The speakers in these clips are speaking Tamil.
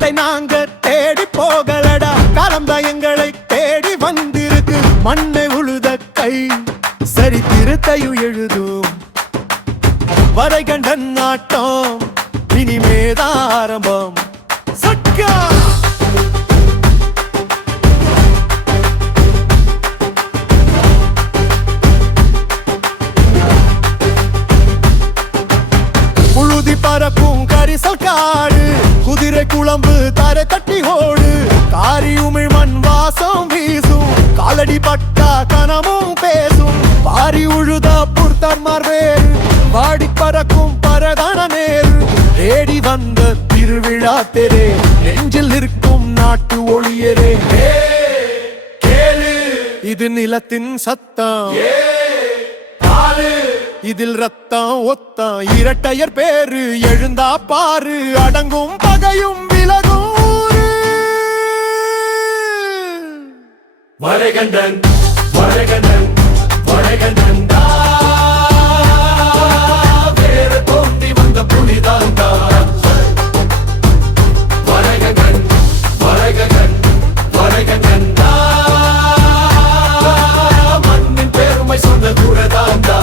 காலத்தை நாங்க தேடி போகலடா, காலம் தான் எங்களை தேடி வந்திருக்கு. மண்ணை உழுத கை சரி திருத்தையும் எழுதும். வரைகண்டன் நாட்டம் இனிமேதான் ஆரம்பம். சக்கா புழுதி பறக்கும் கரிசல் காடு, குதிரை குழம்பு தரை தட்டி ஓடு. காரி உமிழ் மண் வாசம் வீசும், காலடி பட்டா கனமும் பேசும். பாரி உழுதா புர்த்தர்மார் வேறு, வாடி பறக்கும் பரதான நேரு. தேடி வந்த திருவிழா தெரே, நெஞ்சில் இருக்கும் நாட்டு ஒளியரே. கேளு இது நிலத்தின் சத்தம், இதில் ரத்தம் ஒத்தம். இரட்டையர் பேரு எழுந்தா பாரு, அடங்கும் பகையும் விலகும் ஊரு. வரைகண்டன் வரைகண்டன் வரைகண்டன் வேற தோண்டி வந்த புனிதாண்டா. வரைகண்டன் வரைகண்டன் வரைகண்டன் மண்ணின் பெருமை சொன்ன துரதாண்டா.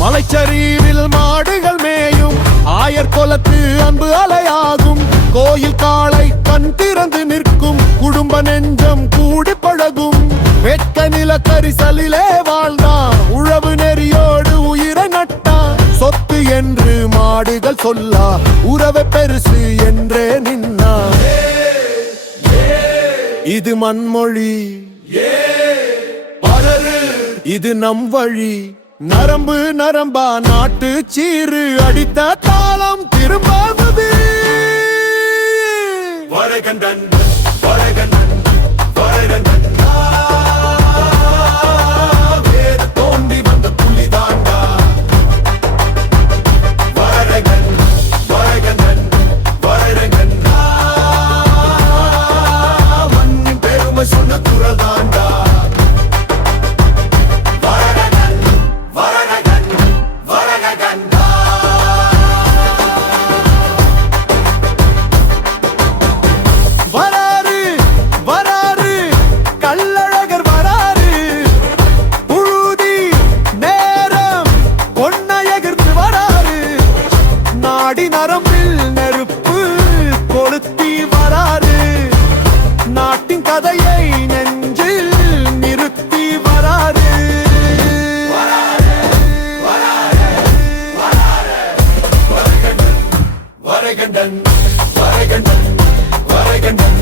மலைச்சரிவில் மாடுகள் மேயும், ஆயர் கொலத்து அன்பு அலையாகும். கோயில் காளை கண் திறந்து நிற்கும், குடும்ப நெஞ்சம் கூடி பழகும். வெட்க நில கரிசலிலே வாழ்ந்தான், உழவு நெறியோடு உயிரை நட்டான். சொத்து என்று மாடுகள் சொல்லா, உறவை பெருசு என்றே நின்னா. இது மண்மொழி, இது நம் வழி. நரம்பு நரம்பா நாட்டு சீரு, அடித்த தாளம் திரும்பாவது. வரைகண்டன் வரைகண்டன் வரைகண்டன் வேறு தோண்டி வந்த புலிதாண்டா. வரைகண்டன் வரைகண்டன் வரைகண்டன் மண்ணின் பெருமை சொன்ன துரதாண்டா. நரம்பில் நெருப்பு கொளுத்தி வராரு, நாட்டின் கதையை நெஞ்சில் நிறுத்தி வராரு. வரைகண்டன் வரைகண்டன் வரைகண்டன்